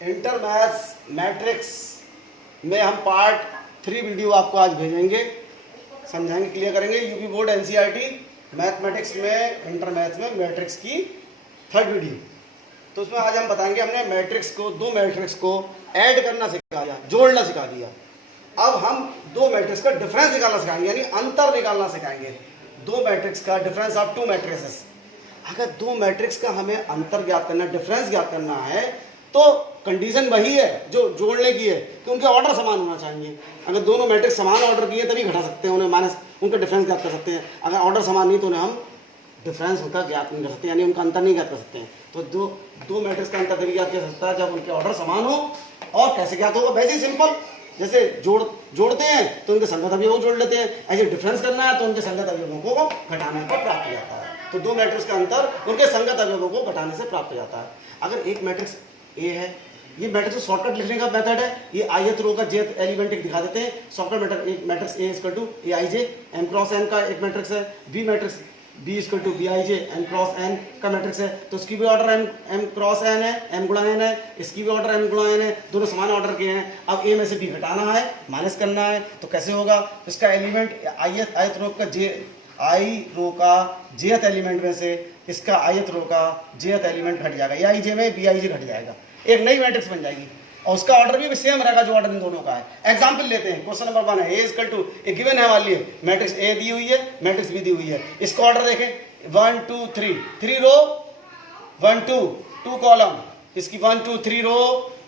Inter maths matrix में हम part 3 video आपको आज भेजेंगे, समझाएंगे, क्लियर करेंगे। यूपी बोर्ड एनसीईआरटी मैथमेटिक्स में इंटर मैथ्स में मैट्रिक्स की 3rd वीडियो। तो उसमें आज हम बताएंगे, हमने मैट्रिक्स को, दो मैट्रिक्स को ऐड करना सिखा दिया, जोड़ना सिखा दिया। अब हम दो मैट्रिक्स का डिफरेंस निकालना सिखाएंगे, यानी अंतर निकालना सिखाएंगे। दो मैट्रिक्स का डिफरेंस ऑफ टू मैट्रिसेस। अगर दो मैट्रिक्स का हमें अंतर ज्ञात करना, डिफरेंस ज्ञात करना है, तो कंडीशन वही है जो जोड़ने की है कि उनके ऑर्डर समान होना चाहिए। अगर दोनों मैट्रिक्स समान ऑर्डर की है तभी घटा सकते हैं उन्हें, माइनस उनका डिफरेंस ज्ञात कर सकते हैं। अगर ऑर्डर समान नहीं तो उन्हें हम डिफरेंस उनका ज्ञात नहीं कर सकते, यानी उनका अंतर नहीं ज्ञात कर सकते हैं। तो दो मैट्रिक्स का अंतर तभी ज्ञात किया जा सकता है जब उनके ऑर्डर समान हो। और कैसे ज्ञात होगा? वैसे ही सिंपल, जैसे जोड़ते हैं तो उनके संगत अवयवों को जोड़ लेते हैं, ऐसे डिफरेंस करना है तो उनके संगत अवयवों को घटाने पर प्राप्त हो जाता है। तो दो मैट्रिक्स का अंतर उनके संगत अवयवों को घटाने से प्राप्त हो जाता है। अगर एक मैट्रिक्स ए है, ये मैट्रिक्स को शॉर्टकट लिखने का मेथड है, ये ith रो का jth एलिमेंट एक दिखा देते हैं। Shortcut matrix A equal to aij m cross n का एक मैट्रिक्स है, B matrix b equal to bij m cross n का मैट्रिक्स है। तो इसकी भी ऑर्डर m क्रॉस n है, m गुणा n है, इसकी भी ऑर्डर m गुणा n है, दोनों समान ऑर्डर के हैं। अब a में से b घटाना है, माइनस करना है, तो कैसे होगा? इसका एलिमेंट ith रो का i रो का jth एलिमेंट में से इसका ith रो का jth एलिमेंट घट जाएगा, aij में bij घट जाएगा, एक नई मैट्रिक्स बन जाएगी। और उसका ऑर्डर भी सेम रहेगा जो ऑर्डर इन दोनों का है। एग्जांपल लेते हैं, क्वेश्चन नंबर 1 है, a इक्वल टू, एक गिवन है वाली है, मैट्रिक्स a दी हुई है, मैट्रिक्स b दी हुई है। इसका ऑर्डर देखें 1 2 3, 3 रो 1 2, 2 कॉलम, इसकी 1 2 3 रो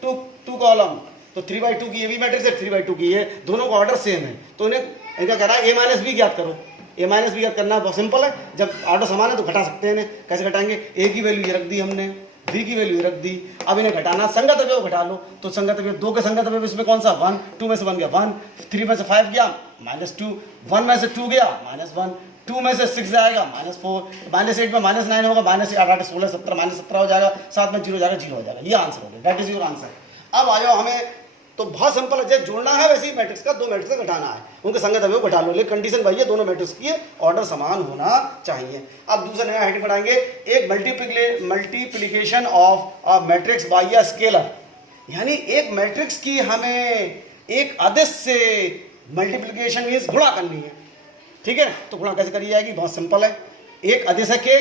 2 कॉलम। तो 3/2 की ये भी मैट्रिक्स है, 3/2 की ये, दोनों का ऑर्डर सेम है। तो इन्हें इनका कह रहा है a माइनस बी ज्ञात करो। a माइनस बी ज्ञात करना बहुत सिंपल है, जब ऑर्डर समान है तो घटा सकते हैं इन्हें। कैसे घटाएंगे? a की वैल्यू ये रख दी हमने, b की वैल्यू रख दी। अब इन्हें घटाना, संगत अवयव घटा लो। तो संगत अवयव, दो के संगत अवयव इसमें कौन सा? 1, 2 में से 1 गया 1, 3 में से 5 गया -2, 1 में से 2 गया -1, 2 में से 6 जाएगा -4, -8 में -9 होगा, -8 8 16 17 -17 हो जाएगा, 7 में 0 हो जाएगा, 0 हो जाएगा। ये आंसर हो गया, दैट इज योर आंसर। अब आ जाओ, हमें तो बहुत सिंपल है, जैसे जोड़ना है वैसे ही मैट्रिक्स का दो मैट्रिक्स का घटाना है, उनके संगत अवयव घटा लो। लेकिन कंडीशन वही है, दोनों मैट्रिक्स की ऑर्डर समान होना चाहिए। अब दूसरा नया हेडिंग बढ़ाएंगे, एक multiplication of a matrix bye a scalar. यानी एक मैट्रिक्स की हमें एक अदिश से मल्टीप्लिकेशन मींस गुणा करनी है, ठीक है? तो गुणा कैसे करी जाएगी? बहुत सिंपल है। एक अदिश है के,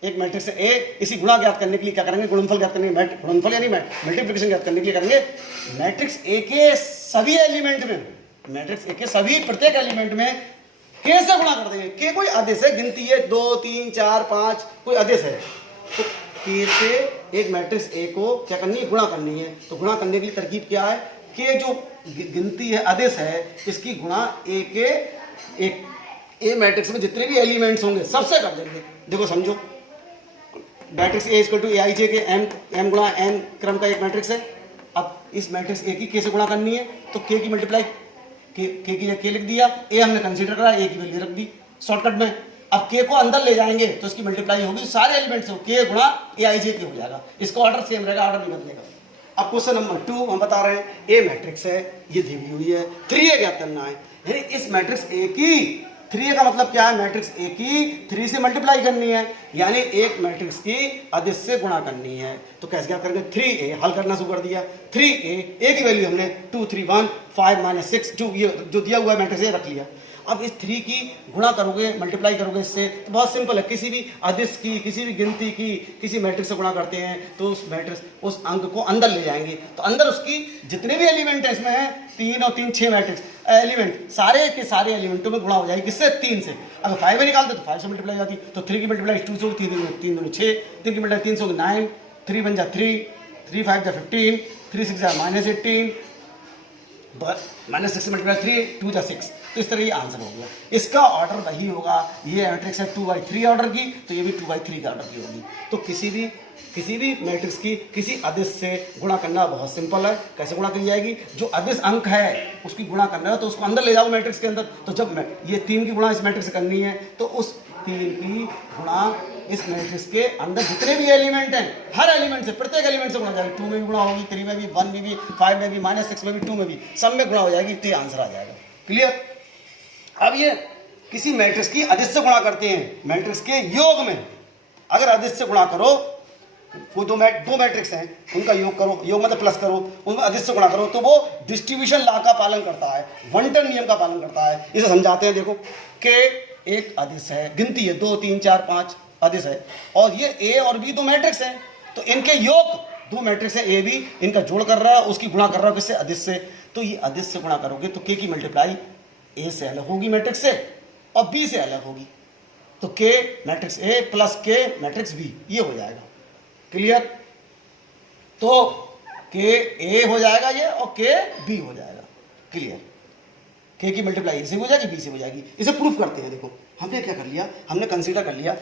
एक मैट्रिक्स है ए, इसी गुणा ज्ञात करने के लिए क्या करेंगे? गुणनफल ज्ञात करने, गुणनफल यानी मल्टीप्लिकेशन ज्ञात करने के लिए करेंगे मैट्रिक्स ए के सभी एलिमेंट में, मैट्रिक्स ए के सभी प्रत्येक एलिमेंट में के से गुणा कर देंगे। के कोई अदिश है, गिनती है 2 3 4 5, कोई अदिश है, तो के से एक मैट्रिक्स ए को क्या करनी है? गुणा करनी है। तो गुणा करने की तरकीब क्या है? के जो गिनती है, अदिश है, इसकी गुणा ए के, एक ए मैट्रिक्स में जितने भी एलिमेंट्स होंगे सबसे कर देंगे। देखो समझो, matrix A equal to aij के m गुणा n क्रम का एक मैट्रिक्स है। अब इस मैट्रिक्स ए की के से गुणा करनी है, तो के की मल्टीप्लाई, के की के लिख दिया, ए हमने कंसीडर करा, ए की वैल्यू रख दी शॉर्टकट में। अब के को अंदर ले जाएंगे तो इसकी मल्टीप्लाई होगी सारे एलिमेंट्स, के गुणा aij के हो जाएगा। इसका ऑर्डर सेम रहेगा, ऑर्डर नहीं बदलेगा। अब क्वेश्चन नंबर 2 हम बता रहे हैं, ए मैट्रिक्स है, ये दी हुई है, 3a ज्ञात करना है। यानी इस मैट्रिक्स ए की, 3a का मतलब क्या है? मैट्रिक्स ए की 3 से मल्टीप्लाई करनी है, यानी एक मैट्रिक्स की अदिश से गुणा करनी है। तो कैसे क्या करेंगे? 3a हल करना शुरू कर दिया। 3a, ए की वैल्यू हमने 2 3 1 5 -6 2, ये जो दिया हुआ है मैट्रिक्स ये रख लिया। अब इस 3 की गुणा करोगे, मल्टीप्लाई करोगे इससे, तो बहुत सिंपल है। किसी भी अदिश की, किसी भी गिनती की किसी मैट्रिक्स से गुणा करते हैं तो उस मैट्रिक्स, उस अंक को अंदर ले जाएंगे, तो अंदर उसकी जितने भी एलिमेंट है, इसमें है 3 और 3 6 मैट्रिक्स एलिमेंट, सारे के सारे एलिमेंटों में गुणा हो जाएगी। किससे? 3 से। अगर 5 में निकालते तो 5 से मल्टीप्लाई हो जाती, तो 3 की मल्टीप्लाई 2 से होगी, 3 दूनी 6, 3 की मल्टीप्लाई 3 से होगी 9, 3 बन जा 3, 3 5 जा 15, 3 6 जा -18, -6 से मल्टीप्लाई 3, 2 जा 6। तो इस तरह ये आंसर हो गया। इसका ऑर्डर वही होगा, ये मैट्रिक्स है 2/3 ऑर्डर की, तो ये भी 2/3 का ऑर्डर की होगी। तो किसी भी मैट्रिक्स की किसी अदिश से गुणा करना बहुत सिंपल है। कैसे गुणा की जाएगी? जो अदिश अंक है उसकी गुणा करना है, तो उसको अंदर ले जाओ मैट्रिक्स के अंदर। तो जब ये 3 की गुणा इस मैट्रिक्स से करनी है, तो उस 3 की गुणा इस मैट्रिक्स के अंदर जितने भी एलिमेंट हैं, हर एलिमेंट से, प्रत्येक एलिमेंट से गुणा हो जाएगी। 2 में भी गुणा होगी, 3 में भी, 1 में भी, 5 में भी, -6 में भी, 2 में भी, सब में गुणा हो जाएगी, तो आंसर आ जाएगा। क्लियर? अब ये किसी मैट्रिक्स की अदिश से गुणा करते हैं, मैट्रिक्स के योग में। अगर अदिश से गुणा करो कोई दो मैट्रिक्स हैं, उनका योग करो, योग मतलब प्लस करो, उनमें अदिश से गुणा करो, तो वो डिस्ट्रीब्यूशन लॉ का पालन करता है, वन टन नियम का पालन करता है। इसे समझाते हैं। देखो के एक अदिश है, गिनती है 2 3 4 5 अदिश है, और ये ए और बी दो मैट्रिक्स हैं, तो इनके योग दो मैट्रिक्स है ए बी, इनका जोड़ कर रहा है, उसकी गुणा कर रहा है किससे? अदिश से। तो ये अदिश से गुणा करोगे तो के की मल्टीप्लाई ए से अलग होगी मैट्रिक्स से, और बी से अलग होगी, तो के मैट्रिक्स ए प्लस के मैट्रिक्स बी, ये हो जाएगा। क्लियर? तो के ए हो जाएगा ये, और के बी हो जाएगा। क्लियर? के की मल्टीप्लाई ए से हो जाएगी, बी से हो जाएगी। इसे प्रूफ करते हैं। देखो हमने क्या कर लिया, हमने कंसीडर कर लिया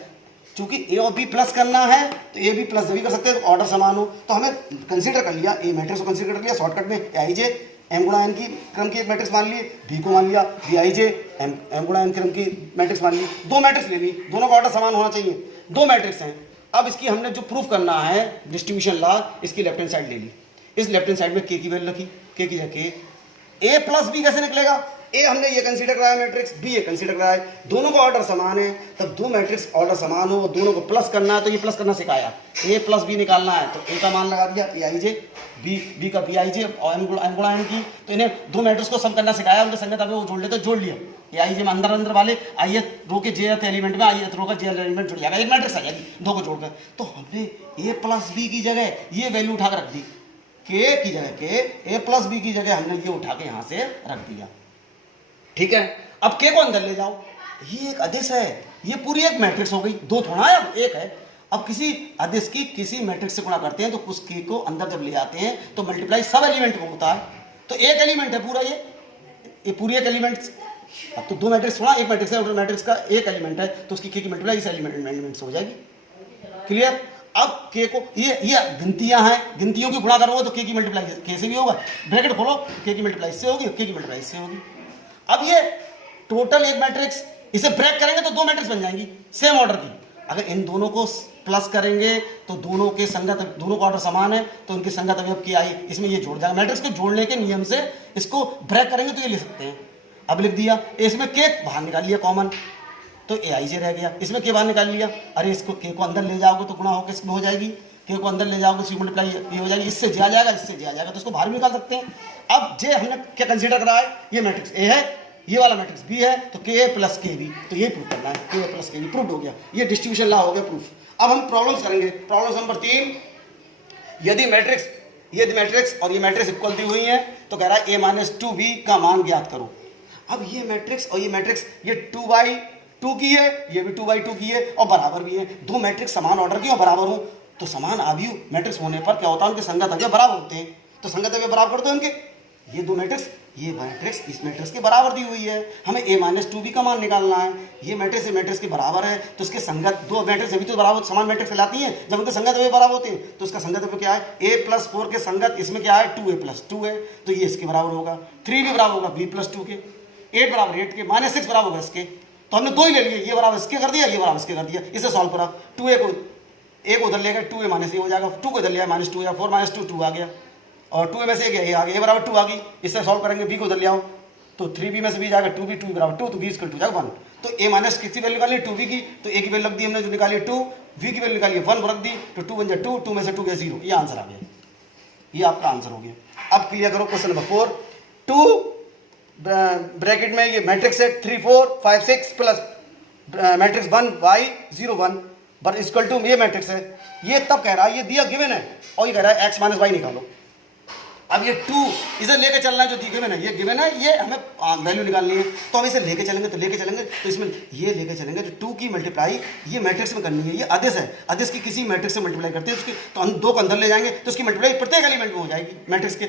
चूंकि ए और बी प्लस करना है, तो ए बी प्लस भी कर सकते हैं, ऑर्डर समान हो, तो हमें कंसीडर कर लिया, ए मैट्रिक्स को कंसीडर कर लिया शॉर्टकट में, आई जे एम गुणा एन की क्रम की एक मैट्रिक्स मान ली, बी को मान लिया बी आई जे एम गुणा एन क्रम की मैट्रिक्स मान ली, दो मैट्रिक्स ले ली, दोनों का ऑर्डर समान होना चाहिए, दो मैट्रिक्स हैं। अब इसकी हमने जो प्रूफ करना है डिस्ट्रीब्यूशन लॉ, इसकी लेफ्ट हैंड साइड ले ली, इस लेफ्ट हैंड साइड में के की वैल्यू रखी, के की जगह ए प्लस बी कैसे निकलेगा? ए हमने ये कंसीडर कराया मैट्रिक्स, बी ये कंसीडर कराया, दोनों का ऑर्डर समान है, तब दो मैट्रिक्स ऑर्डर समान हो, दोनों को प्लस करना है, तो ये प्लस करना सिखाया, ए प्लस बी निकालना है, तो ए का मान लगा दिया ए आई जे, बी का बी आई जे, और एम गुणा एन की, तो इन्हें दो मैट्रिक्स को सम करना सिखाया, उनके संगत अभी वो जोड़ लेते, जोड़ लिया, ए आई जे में अंदर अंदर वाले आई रो के जे एलिमेंट में आई रो का जे एलिमेंट जुड़ जाएगा, एक मैट्रिक्स आ जाएगी दो को जोड़कर। तो हमने ए प्लस बी की जगह ये वैल्यू उठा कर रख दी, के की जगह के, ए प्लस बी की जगह हमने ये उठा के यहाँ से रख दिया। ठीक है? अब के को अंदर ले जाओ, ये एक अदिश है, ये पूरी एक मैट्रिक्स हो गई, दो थोड़ा है, अब एक है। अब किसी अदिश की किसी मैट्रिक्स से गुणा करते हैं, तो उस के को अंदर जब ले आते हैं तो मल्टीप्लाई सब एलिमेंट में होता है, तो एक एलिमेंट है पूरा, ये पूरी एक एलिमेंट। अब तो दो मैट्रिक्स थोड़ा, एक मैट्रिक्स है, मैट्रिक्स का एक एलिमेंट है, तो उसकी के की मल्टीप्लाई इस एलिमेंट से हो जाएगी। क्लियर? अब के को ये गिनतियां हैं, गिनतियों की गुणा करोगे तो के की मल्टीप्लाई के से भी होगा, ब्रैकेट खोलो, के की मल्टीप्लाई इससे होगी, के की मल्टीप्लाई इससे होगी। अब ये टोटल एक मैट्रिक्स, इसे ब्रेक करेंगे तो दो मैट्रिक्स बन जाएंगी सेम ऑर्डर की। अगर इन दोनों को प्लस करेंगे तो दोनों के संगत, दोनों का ऑर्डर समान है, तो उनके संगत अवयव की आई इसमें ये जोड़ जाएगा। मैट्रिक्स को जोड़ने के नियम से इसको ब्रेक करेंगे तो ये लिख सकते हैं। अब लिख दिया, इसमें के बाहर निकाल लिया कॉमन, तो ए आई जे रह गया, इसमें के बाहर निकाल लिया, अरे इसको के को अंदर ले जाओगे तो गुणा होकर इसमें हो जाएगी, के को अंदर ले जाओगे सी मल्टीप्लाई ये हो जाएगी, इससे जे आ जाएगा, इससे जे आ जाएगा, तो इसको बाहर भी निकाल सकते हैं। अब जे हमने क्या कंसीडर करा है, ये मैट्रिक्स ए है, ये वाला मैट्रिक्स बी है, तो के ए प्लस के बी, तो ये प्रूफ करना है, के ए प्लस के बी प्रूफ हो गया, ये डिस्ट्रीब्यूशन लॉ हो गया प्रूफ। अब हम प्रॉब्लम्स करेंगे। प्रॉब्लम नंबर 3, यदि मैट्रिक्स और ये मैट्रिक्स इक्वल दी हुई है, तो कह रहा है a माइनस 2b का मान ज्ञात करो। अब ये मैट्रिक्स और ये मैट्रिक्स, ये 2/2 की है, ये भी 2/2 की है, और बराबर भी है। दो मैट्रिक्स समान ऑर्डर की और बराबर हो, तो समान आव्यूह मैट्रिक्स होने पर क्या होता है, उनके संगत अवयव बराबर होते हैं, तो संगत अवयव बराबर कर दो इनके। ये दो मैट्रिक्स, ये मैट्रिक्स इस मैट्रिक्स के बराबर दी हुई है, हमें a माइनस 2b का मान निकालना है। ये मैट्रिक्स के बराबर है, तो इसके संगत दो मैट्रिक्स जब भी तो बराबर समान मैट्रिक्स कहलाती हैं, जब उनके संगत अवयव बराबर होते हैं, तो इसका संगत अवयव क्या है, a प्लस 4 के संगत इसमें क्या है 2a प्लस 2 है, तो ये इसके बराबर होगा। 3 भी बराबर होगा b प्लस 2 के, 8 बराबर 8 के, माइनस 6 बराबर होगा इसके, तो हमने दो ही ले लिए, ये बराबर इसके कर दिया, ये बराबर इसके कर दिया, इसे सॉल्व करा। 2a को एक उधर ले गए, 2a माइनस ए हो जाएगा, 2 को इधर लिया माइनस 2 या 4 माइनस 2 2 आ गया, और 2a में से ये आ गया, ये बराबर 2 आ गई। इससे सॉल्व करेंगे, b को उधर ले आओ, तो 3b में से b जाएगा 2b, 2 बराबर 2, तो b इक्वल टू जाएगा 1। तो a माइनस किसकी वैल्यू निकाली 2b की, तो a की वैल्यू रख दी हमने, जो निकाली 2, v की वैल्यू निकाली 1 रख दी, तो 2 बन जाए 2, 2 में से 2 गया 0, ये आंसर आ गया, ये आपका आंसर हो गया। अब क्लियर करो क्वेश्चन नंबर 4, 2 ब्रैकेट में ये मैट्रिक्स है 3 4 5 6 plus matrix 1 y 0 1 but equal to, ये मैट्रिक्स है, ये तब कह रहा है, ये दिया गिवन है, और ये कह रहा है x माइनस वाई निकालो। अब ये 2 इसे लेके चलना है, जो दी गिवन है, ये गिवन है, ये हमें वैल्यू निकालनी है, तो हम इसे लेके चलेंगे, तो इसमें ये लेके चलेंगे, तो 2 की मल्टीप्लाई ये मैट्रिक्स में करनी है, ये अदिश है, अदिश की किसी मैट्रिक्स से मल्टीप्लाई करते हैं, उसके तो 2 को अंदर ले जाएंगे, तो उसकी मल्टीप्लाई प्रत्येक एलिमेंट में हो जाएगी मैट्रिक्स के,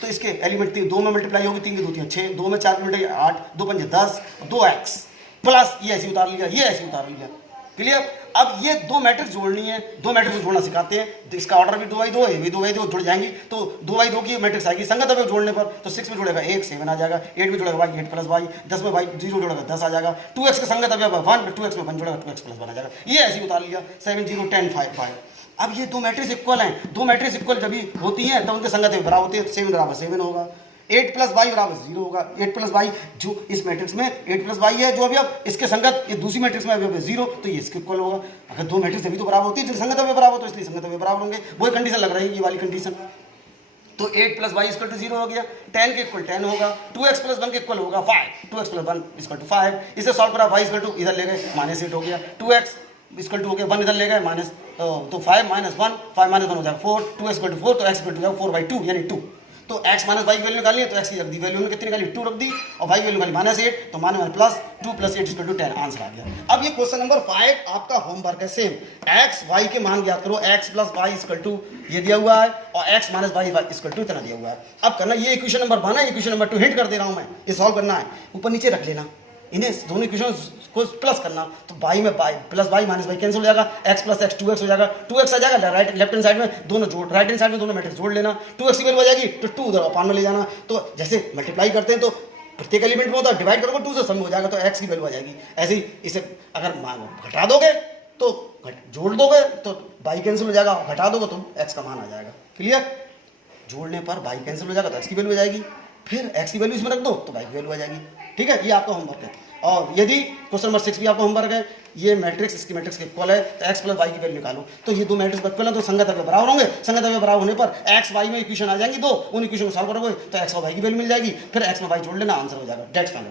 तो इसके एलिमेंट 2 में मल्टीप्लाई होगी, 3 के 2 3 6, 2 में 4 मल्टीप्लाई 8, 2 5 10, 2x प्लस ये ऐसे उतार लिया, ये ऐसे उतार लिया। क्लियर? अब ये दो मैट्रिक्स जोड़नी है, दो मैट्रिक्स को जोड़ना सिखाते हैं, तो इसका ऑर्डर भी 2/2 है, ये भी 2/2 जुड़ जाएंगी, तो 2/2 की मैट्रिक्स आएगी, संगत अवयव जोड़ने पर, तो 6 में जुड़ेगा 1 7 आ जाएगा, 8 में जुड़ेगा y 8 प्लस y, 10 में y 0 जुड़ेगा 10 आ जाएगा, 2x का संगत अवयव 1, 2x में 1 जुड़ेगा 2x प्लस 1 आ जाएगा, ये ऐसे उतार लिया, 7 0 10 5 5। अब ये दो मैट्रिक्स इक्वल हैं, दो मैट्रिक्स इक्वल जब भी होती हैं तो उनके संगत अवयव बराबर होते हैं, 7 बराबर 7 होगा, 8 प्लस वाई बराबर 0 होगा। 8 प्लस वाई जो इस मैट्रिक्स में 8 प्लस वाई है जो अभी अब इसके संगत, ये दूसरी मैट्रिक्स में अभी 0, तो ये इसके इक्वल होगा। अगर दो मैट्रिक्स अभी तो बराबर होती है, जब संगत अभी बराबर, तो इसलिए संगत अभी बराबर होंगे। वही कंडीशन लग रही है, ये वाली कंडीशन। तो 8 प्लस वाई इक्वल टू 0 हो गया, 10 के इक्वल 10 होगा, 2x प्लस 1 के इक्वल होगा 5, 2x प्लस 1 इक्वल टू 5। इसे सॉल्व करा, y इक्वल टू इधर ले गए -8 हो गया, 2x इक्वल टू हो गया 1 इधर ले गए माइनस, तो 5 माइनस 1, 5 माइनस 1 हो जाएगा 4, 2x इक्वल टू 4, तो x इक्वल टू जाएगा 4/2 यानी 2। तो x माइनस वाई की वैल्यू निकालनी है, तो x की रख दी वैल्यू कितनी निकाली, 2 रख दी, और y वैल्यू निकाली -8, तो माने plus 2 plus 8 equal to 10, answer आ गया। अब ये क्वेश्चन नंबर 5 आपका होमवर्क है सेम, x y के मान ज्ञात करो, x plus Y equal to ये दिया हुआ है, और x minus Y equal to इतना दिया हुआ है। अब करना ये इक्वेशन नंबर 1 है, इक्वेशन नंबर 2 हिंट कर दे रहा हूं मैं, ये सॉल्व करना है, ऊपर नीचे रख लेना, इन्हें दोनों इक्वेशन को प्लस करना, तो y में y plus y minus y cancel हो जाएगा, x प्लस x 2x हो जाएगा, 2x आ जाएगा, राइट लेफ्ट हैंड साइड में दोनों जोड़, राइट हैंड साइड में दोनों मैट्रिक्स जोड़ लेना, 2x की वैल्यू आ जाएगी तो 2 उधर अपान में ले जाना। तो जैसे मल्टीप्लाई करते हैं तो प्रत्येक एलिमेंट में होता है, डिवाइड करोगे 2 से सम हो जाएगा, तो x की वैल्यू आ जाएगी। ऐसे ही इसे अगर घटा दोगे तो जोड़ दोगे तो y कैंसिल हो जाएगा, घटा दोगे तो x का मान आ जाएगा। क्लियर, जोड़ने पर y कैंसिल हो जाएगा तो x की वैल्यू आ जाएगी, फिर x की वैल्यू इसमें रख दो तो y की वैल्यू आ जाएगी। ठीक है, ये आपका होमवर्क है। और यदि क्वेश्चन नंबर 6 भी आपका होमवर्क है, ये मैट्रिक्स इसकी मैट्रिक्स के इक्वल है, तो x प्लस वाई की वैल्यू निकालो। तो ये दो मैट्रिक्स इक्वल है तो संगत अवयव बराबर होंगे, संगत अवयव बराबर होने पर x y में इक्वेशन आ जाएंगी दो, उन इक्वेशन को सॉल्व करोगे तो x और y की वैल्यू मिल जाएगी, फिर x में y जोड़ लेना, आंसर हो जाएगा। That's final.